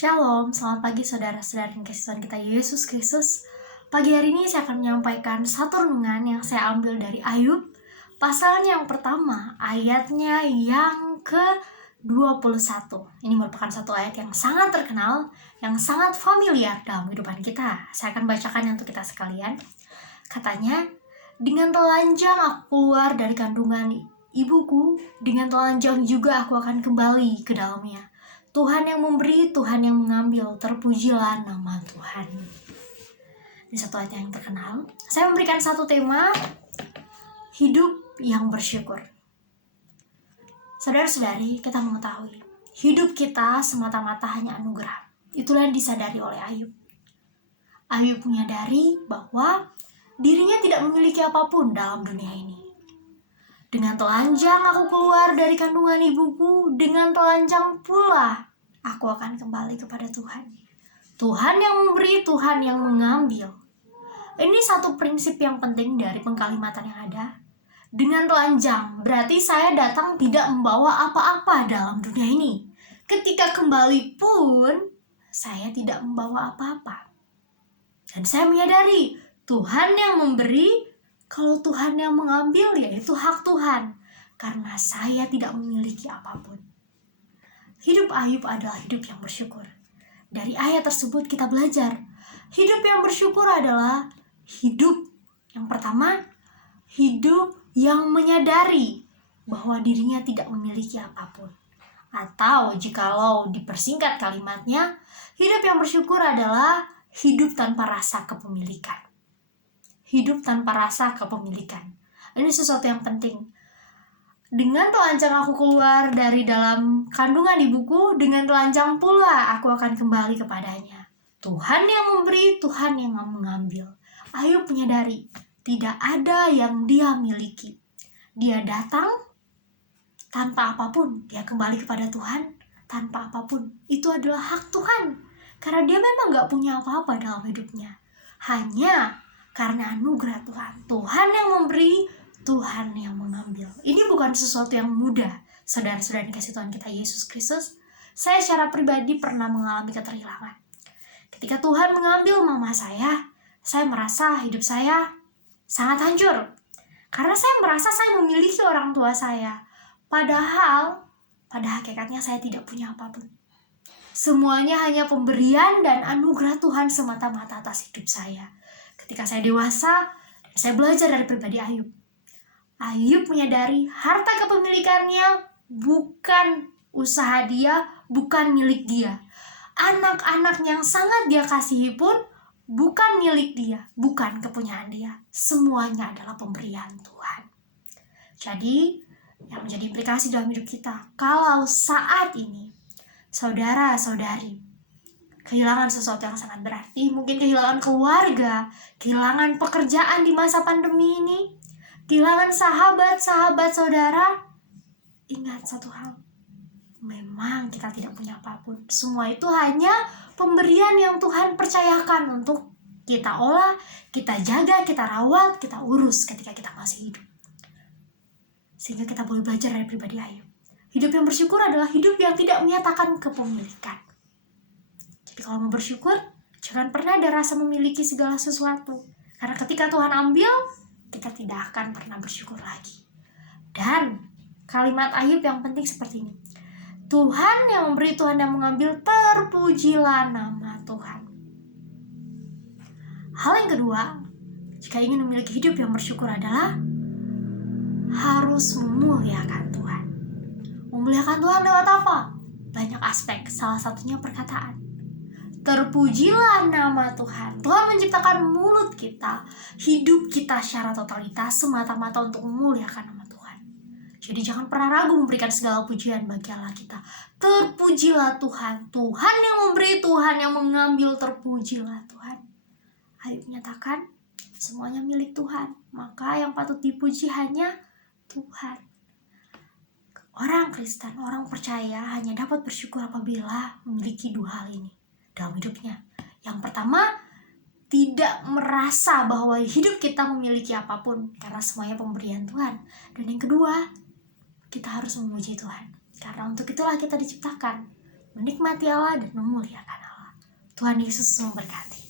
Shalom, selamat pagi saudara-saudara yang kasih Tuhan kita Yesus Kristus. Pagi hari ini saya akan menyampaikan satu renungan yang saya ambil dari Ayub. Pasalnya yang pertama, ayatnya yang ke-21. Ini merupakan satu ayat yang sangat terkenal, yang sangat familiar dalam kehidupan kita. Saya akan bacakannya untuk kita sekalian. Katanya, dengan telanjang aku keluar dari kandungan ibuku, dengan telanjang juga aku akan kembali ke dalamnya. Tuhan yang memberi, Tuhan yang mengambil, terpujilah nama Tuhan. Ini satu ayat yang terkenal. Saya memberikan satu tema, hidup yang bersyukur. Saudara-saudari, kita mengetahui, hidup kita semata-mata hanya anugerah. Itulah yang disadari oleh Ayub. Ayub menyadari bahwa dirinya tidak memiliki apapun dalam dunia ini. Dengan telanjang aku keluar dari kandungan ibuku, dengan telanjang pula aku akan kembali kepada Tuhan. Tuhan yang memberi, Tuhan yang mengambil. Ini satu prinsip yang penting dari pengkalimatan yang ada. Dengan telanjang, berarti saya datang tidak membawa apa-apa dalam dunia ini. Ketika kembali pun, saya tidak membawa apa-apa. Dan saya menyadari, Tuhan yang memberi, kalau Tuhan yang mengambil, yaitu hak Tuhan. Karena saya tidak memiliki apapun. Hidup Ayub adalah hidup yang bersyukur. Dari ayat tersebut kita belajar, hidup yang bersyukur adalah hidup yang pertama, hidup yang menyadari bahwa dirinya tidak memiliki apapun. Atau jikalau dipersingkat kalimatnya, hidup yang bersyukur adalah hidup tanpa rasa kepemilikan. Hidup tanpa rasa kepemilikan. Ini sesuatu yang penting. Dengan telanjang aku keluar dari dalam kandungan ibuku, dengan telanjang pula aku akan kembali kepadanya. Tuhan yang memberi, Tuhan yang mengambil. Ayub menyadari, tidak ada yang dia miliki. Dia datang tanpa apapun, dia kembali kepada Tuhan tanpa apapun. Itu adalah hak Tuhan. Karena dia memang gak punya apa-apa dalam hidupnya. Hanya karena anugerah Tuhan. Tuhan yang memberi, Tuhan yang mengambil. Ini bukan sesuatu yang mudah. Saudara-saudara dikasih Tuhan kita Yesus Kristus, saya secara pribadi pernah mengalami keterhilangan. Ketika Tuhan mengambil mama saya merasa hidup saya sangat hancur. Karena saya merasa saya memiliki orang tua saya. Padahal, pada hakikatnya saya tidak punya apapun. Semuanya hanya pemberian dan anugerah Tuhan semata-mata atas hidup saya. Ketika saya dewasa, saya belajar dari pribadi Ayub. Ayub menyadari harta kepemilikannya bukan usaha dia, bukan milik dia. Anak-anak yang sangat dia kasihi pun bukan milik dia, bukan kepunyaan dia. Semuanya adalah pemberian Tuhan. Jadi, yang menjadi implikasi dalam hidup kita, kalau saat ini, saudara-saudari, kehilangan sesuatu yang sangat berarti, mungkin kehilangan keluarga, kehilangan pekerjaan di masa pandemi ini, kehilangan sahabat-sahabat saudara, ingat satu hal, memang kita tidak punya apapun. Semua itu hanya pemberian yang Tuhan percayakan untuk kita olah, kita jaga, kita rawat, kita urus ketika kita masih hidup. Sehingga kita boleh belajar dari pribadi Ayub. Hidup yang bersyukur adalah hidup yang tidak menyatakan kepemilikan. Jadi kalau mau bersyukur, jangan pernah ada rasa memiliki segala sesuatu. Karena ketika Tuhan ambil, kita tidak akan pernah bersyukur lagi. Dan kalimat Ayub yang penting seperti ini. Tuhan yang memberi, Tuhan yang mengambil, terpujilah nama Tuhan. Hal yang kedua, jika ingin memiliki hidup yang bersyukur adalah harus memuliakan Tuhan. Memuliakan Tuhan lewat apa? Banyak aspek, salah satunya perkataan. Terpujilah nama Tuhan. Tuhan menciptakan mulut kita, hidup kita secara totalitas semata-mata untuk memuliakan nama Tuhan. Jadi jangan pernah ragu memberikan segala pujian bagi Allah kita. Terpujilah Tuhan. Tuhan yang memberi, Tuhan yang mengambil, terpujilah Tuhan. Ayub menyatakan semuanya milik Tuhan. Maka yang patut dipuji hanya Tuhan. Orang Kristen, orang percaya hanya dapat bersyukur apabila memiliki dua hal ini dalam hidupnya. Yang pertama, tidak merasa bahwa hidup kita memiliki apapun karena semuanya pemberian Tuhan. Dan yang kedua, kita harus memuji Tuhan. Karena untuk itulah kita diciptakan, menikmati Allah dan memuliakan Tuhan Yesus memberkati.